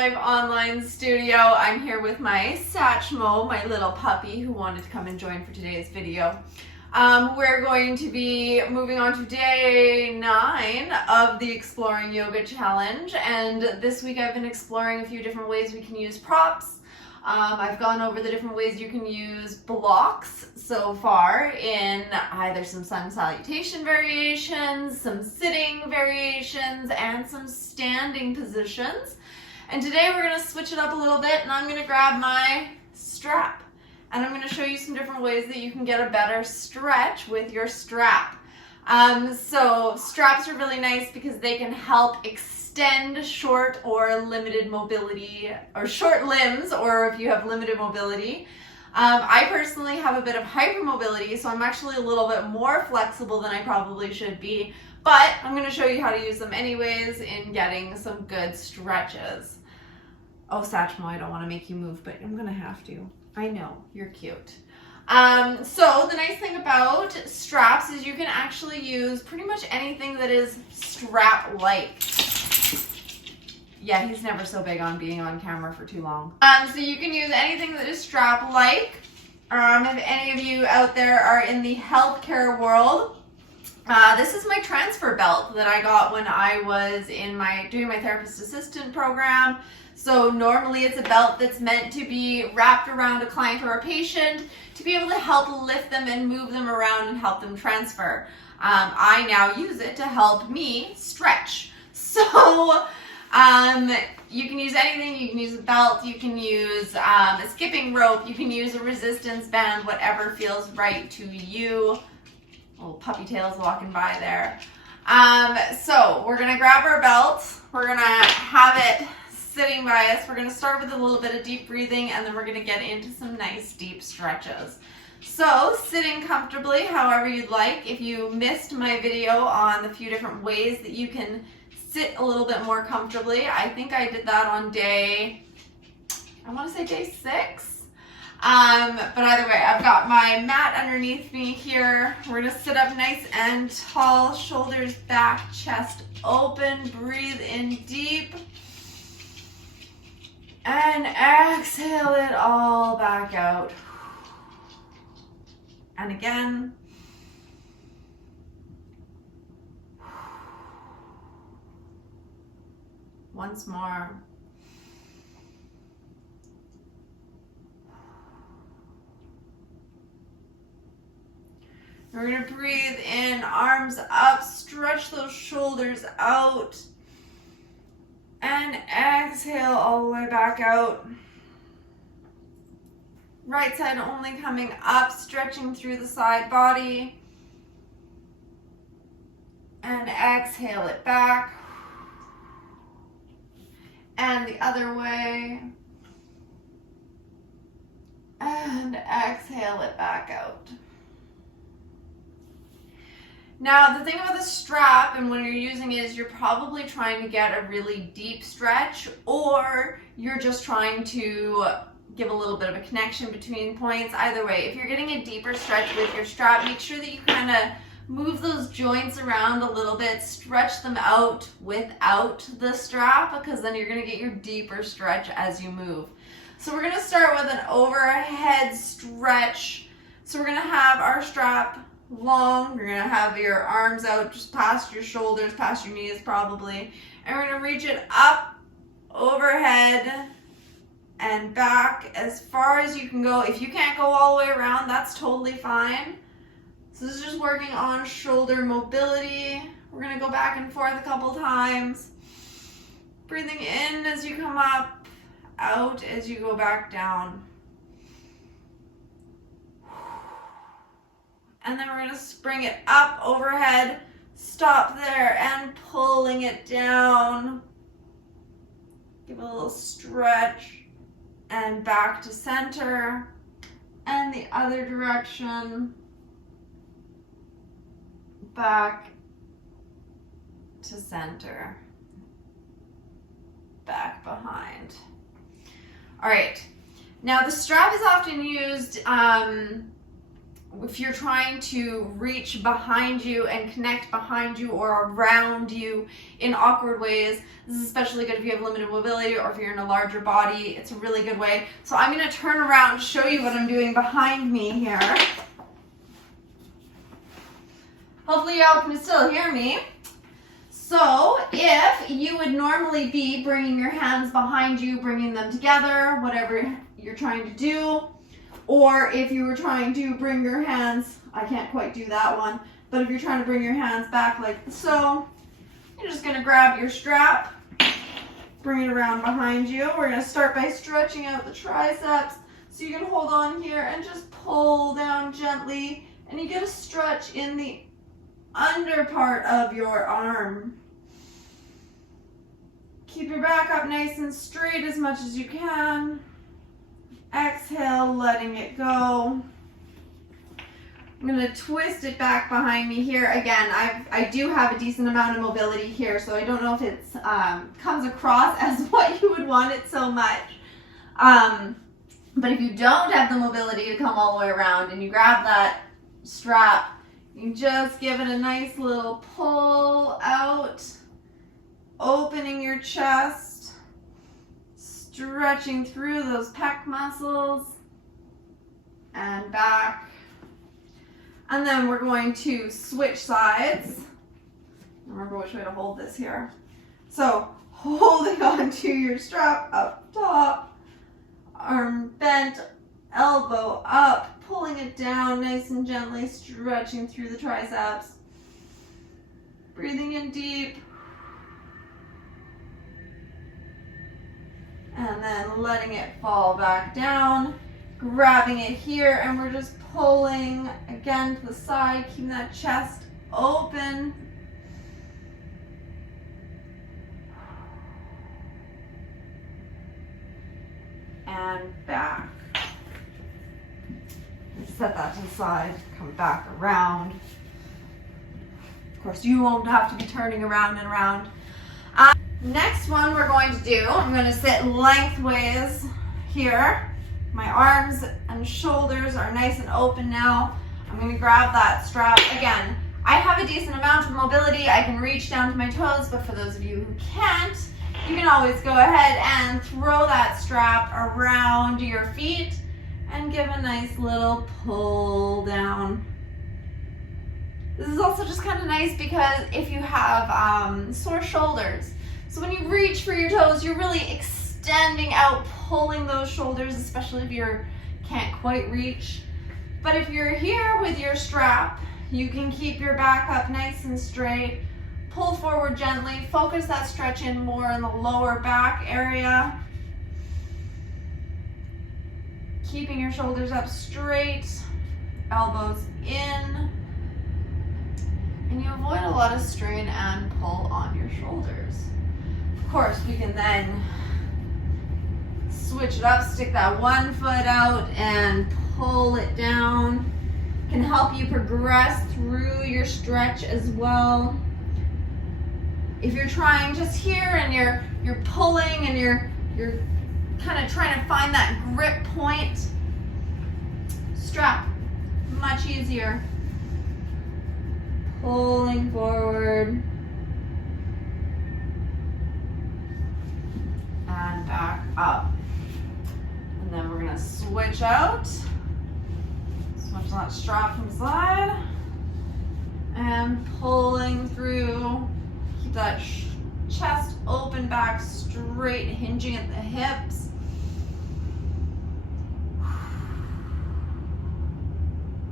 Life online studio. I'm here with my Satchmo, my little puppy who wanted to come and join for today's video. We're going to be moving on to day 9 of the Exploring Yoga Challenge, and this week I've been exploring a few different ways we can use props. I've gone over the different ways you can use blocks so far in either some sun salutation variations, some sitting variations, and some standing positions. And today we're going to switch it up a little bit, and I'm going to grab my strap. And I'm going to show you some different ways that you can get a better stretch with your strap. So straps are really nice because they can help extend short or limited mobility, or short limbs, or if you have limited mobility. I personally have a bit of hypermobility, so I'm actually a little bit more flexible than I probably should be, but I'm going to show you how to use them anyways in getting some good stretches. Oh, Satchmo, I don't want to make you move, but I'm going to have to. I know, you're cute. So the nice thing about straps is you can actually use pretty much anything that is strap-like. Yeah, he's never so big on being on camera for too long. So you can use anything that is strap-like. If any of you out there are in the healthcare world, this is my transfer belt that I got when I was doing my therapist assistant program. So normally it's a belt that's meant to be wrapped around a client or a patient to be able to help lift them and move them around and help them transfer. I now use it to help me stretch. So you can use anything. You can use a belt, you can use a skipping rope, you can use a resistance band, whatever feels right to you. Little puppy tails walking by there. So we're gonna grab our belt, we're gonna have it sitting by us. We're gonna start with a little bit of deep breathing, and then we're gonna get into some nice deep stretches. So sitting comfortably, however you'd like. If you missed my video on the few different ways that you can sit a little bit more comfortably, I think I did that on day 6. But either way, I've got my mat underneath me here. We're gonna sit up nice and tall, shoulders back, chest open, breathe in deep. And exhale it all back out. And again. Once more. We're going to breathe in, arms up, stretch those shoulders out. And exhale all the way back out. Right side only coming up, stretching through the side body. And exhale it back. And the other way. And exhale it back out. Now, the thing about the strap, and when you're using it, is you're probably trying to get a really deep stretch, or you're just trying to give a little bit of a connection between points. Either way, if you're getting a deeper stretch with your strap, make sure that you kind of move those joints around a little bit, stretch them out without the strap, because then you're going to get your deeper stretch as you move. So we're going to start with an overhead stretch. So we're going to have our strap long. You're going to have your arms out just past your shoulders, past your knees probably. And we're going to reach it up, overhead, and back as far as you can go. If you can't go all the way around, that's totally fine. So this is just working on shoulder mobility. We're going to go back and forth a couple times. Breathing in as you come up, out as you go back down. And then we're going to spring it up overhead, stop there, and pulling it down. Give it a little stretch, and back to center, and the other direction, back to center, back behind. All right, now the strap is often used if you're trying to reach behind you and connect behind you or around you in awkward ways, this is especially good if you have limited mobility or if you're in a larger body. It's a really good way. So I'm going to turn around and show you what I'm doing behind me here. Hopefully y'all can still hear me. So if you would normally be bringing your hands behind you, bringing them together, whatever you're trying to do, or if you were trying to bring your hands, I can't quite do that one, but if you're trying to bring your hands back like so, you're just going to grab your strap, bring it around behind you. We're going to start by stretching out the triceps so you can hold on here and just pull down gently, and you get a stretch in the under part of your arm. Keep your back up nice and straight as much as you can. Exhale, letting it go. I'm going to twist it back behind me here. Again, I do have a decent amount of mobility here, so I don't know if it comes across as what you would want it so much. But if you don't have the mobility to come all the way around and you grab that strap, you just give it a nice little pull out, opening your chest, stretching through those pec muscles and back. And then we're going to switch sides. Remember which way to hold this here. So holding on to your strap up top, arm bent, elbow up, pulling it down nice and gently, stretching through the triceps. Breathing in deep. And then letting it fall back down, grabbing it here, and we're just pulling again to the side, keeping that chest open. And back. And set that to the side, come back around. Of course, you won't have to be turning around and around. Next one we're going to do, I'm going to sit lengthways here. My arms and shoulders are nice and open now. I'm going to grab that strap. Again, I have a decent amount of mobility. I can reach down to my toes, but for those of you who can't, you can always go ahead and throw that strap around your feet and give a nice little pull down. This is also just kind of nice because if you have sore shoulders, so when you reach for your toes, you're really extending out, pulling those shoulders, especially if you can't quite reach. But if you're here with your strap, you can keep your back up nice and straight, pull forward gently, focus that stretch in more in the lower back area. Keeping your shoulders up straight, elbows in, and you avoid a lot of strain and pull on your shoulders. Of course, we can then switch it up, stick that one foot out and pull it down. Can help you progress through your stretch as well. If you're trying just here and you're pulling and you're kind of trying to find that grip point, strap, much easier. Pulling forward and back up. And then we're going to switch out. Switch that strap from the side. And pulling through. Keep that chest open, back straight, hinging at the hips.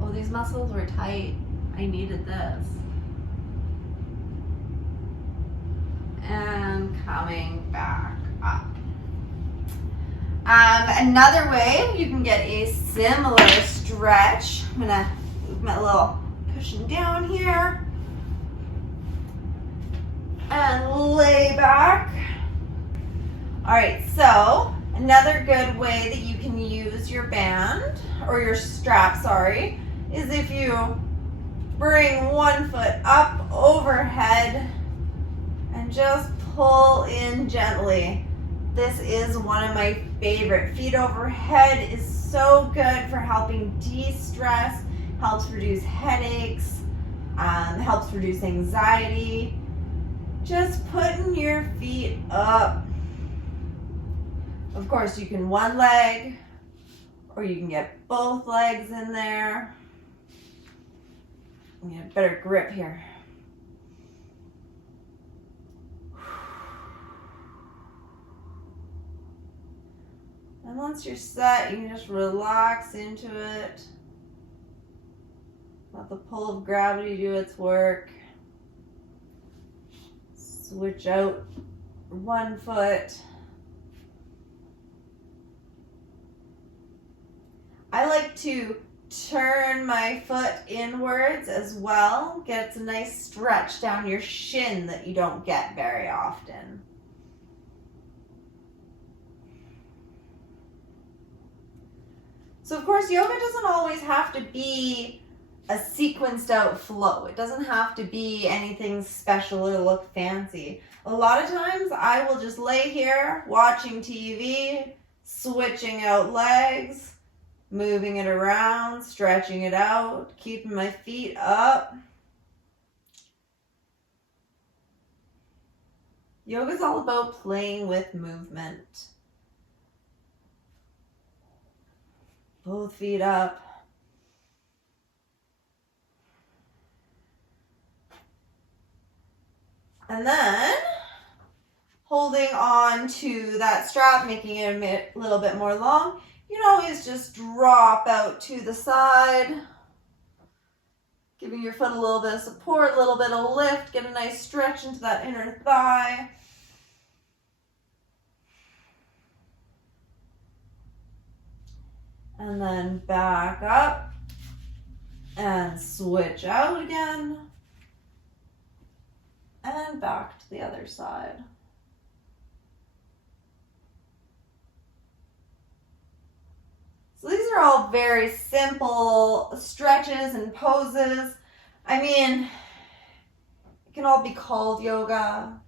Oh, these muscles were tight. I needed this. And coming back up. Another way you can get a similar stretch. I'm gonna move my little cushion down here and lay back. All right, so another good way that you can use your band or your strap, sorry, is if you bring one foot up overhead and just pull in gently. This is one of my favorite. Feet overhead is so good for helping de-stress helps reduce headaches, helps reduce anxiety. Just putting your feet up. Of course, you can one leg, or you can get both legs in there. You have better grip here. And once you're set, you can just relax into it. Let the pull of gravity do its work. Switch out one foot. I like to turn my foot inwards as well. Get a nice stretch down your shin that you don't get very often. So of course, yoga doesn't always have to be a sequenced out flow. It doesn't have to be anything special or look fancy. A lot of times I will just lay here watching TV, switching out legs, moving it around, stretching it out, keeping my feet up. Yoga is all about playing with movement. Both feet up. And then holding on to that strap, making it a little bit more long, you can always just drop out to the side, giving your foot a little bit of support, a little bit of lift, get a nice stretch into that inner thigh. And then back up and switch out again. And back to the other side. So these are all very simple stretches and poses. I mean, it can all be called yoga,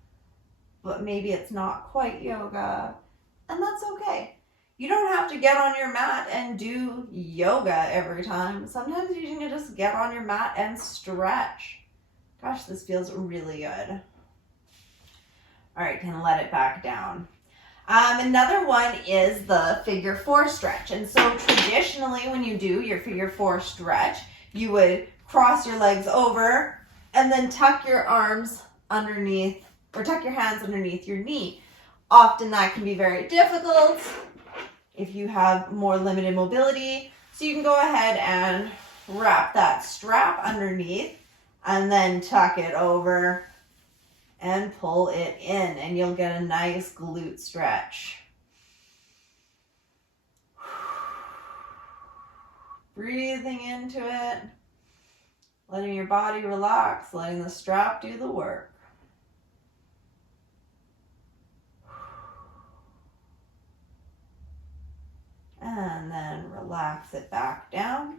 but maybe it's not quite yoga, and that's okay. You don't have to get on your mat and do yoga every time. Sometimes you can just get on your mat and stretch. Gosh, this feels really good. All right, can let it back down. Another one is the figure four stretch. And so traditionally when you do your figure four stretch, you would cross your legs over and then tuck your arms underneath, or tuck your hands underneath your knee. Often that can be very difficult if you have more limited mobility. So you can go ahead and wrap that strap underneath and then tuck it over and pull it in, and you'll get a nice glute stretch. Breathing into it, letting your body relax, letting the strap do the work. And then relax it back down.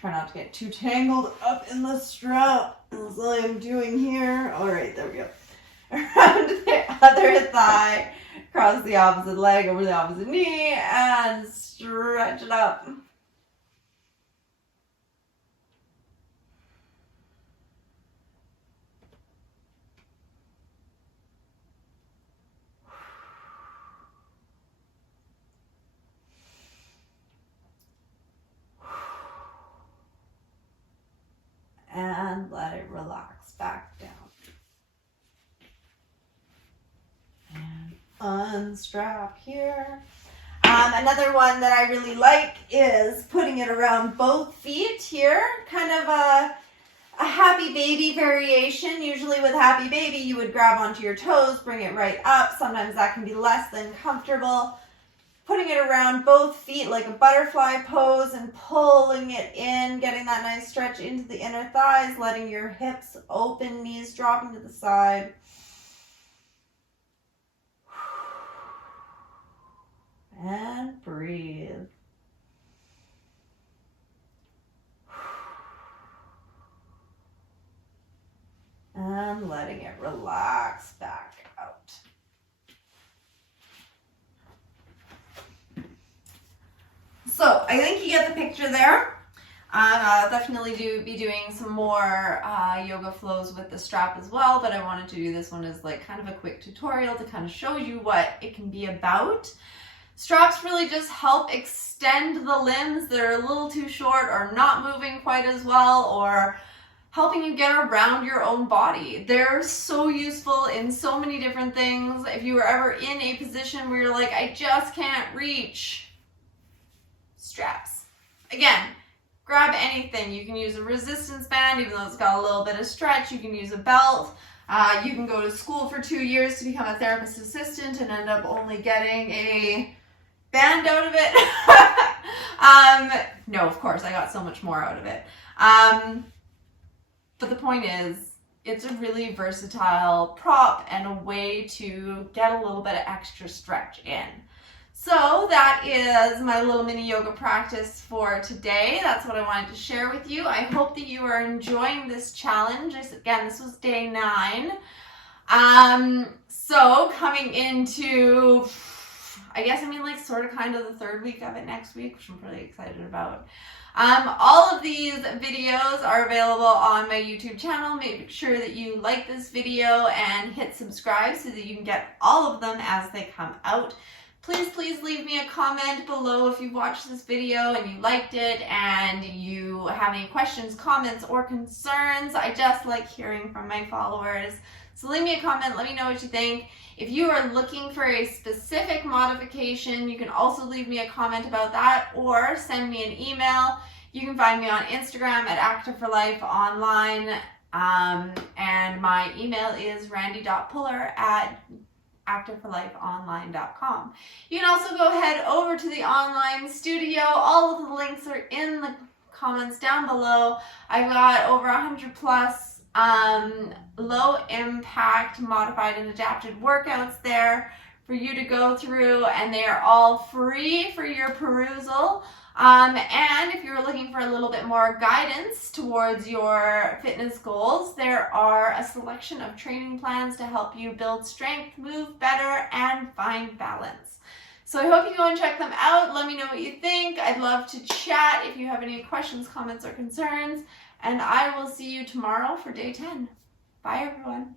Try not to get too tangled up in the strap, as I am doing here. All right, there we go. Around the other thigh, cross the opposite leg over the opposite knee, and stretch it up. And let it relax back down. And unstrap here. Another one that I really like is putting it around both feet here. Kind of a happy baby variation. Usually with happy baby, you would grab onto your toes, bring it right up. Sometimes that can be less than comfortable. Putting it around both feet like a butterfly pose and pulling it in, getting that nice stretch into the inner thighs, letting your hips open, knees dropping to the side. And breathe. And letting it relax back out. So I think you get the picture there. I'll definitely be doing some more yoga flows with the strap as well, but I wanted to do this one as like kind of a quick tutorial to kind of show you what it can be about. Straps really just help extend the limbs that are a little too short or not moving quite as well, or helping you get around your own body. They're so useful in so many different things. If you were ever in a position where you're like, I just can't reach, straps. Again, grab anything. You can use a resistance band, even though it's got a little bit of stretch. You can use a belt. You can go to school for 2 years to become a therapist assistant and end up only getting a band out of it. No, of course, I got so much more out of it. But the point is, it's a really versatile prop and a way to get a little bit of extra stretch in. So that is my little mini yoga practice for today. That's what I wanted to share with you. I hope that you are enjoying this challenge. Again, this was day 9. So coming into, I guess, like sort of kind of the 3rd week of it next week, which I'm really excited about. All of these videos are available on my YouTube channel. Make sure that you like this video and hit subscribe so that you can get all of them as they come out. Please leave me a comment below if you watched this video and you liked it and you have any questions, comments, or concerns. I just like hearing from my followers. So leave me a comment, let me know what you think. If you are looking for a specific modification, you can also leave me a comment about that or send me an email. You can find me on Instagram at activeforlifeonline, and my email is randi.pullar@activeforlifeonline.com. You can also go ahead over to the online studio. All of the links are in the comments down below. I've got over 100 plus low impact modified and adapted workouts there for you to go through, and they are all free for your perusal. And if you're looking for a little bit more guidance towards your fitness goals, there are a selection of training plans to help you build strength, move better, and find balance. So I hope you go and check them out. Let me know what you think. I'd love to chat if you have any questions, comments, or concerns. And I will see you tomorrow for day 10. Bye, everyone.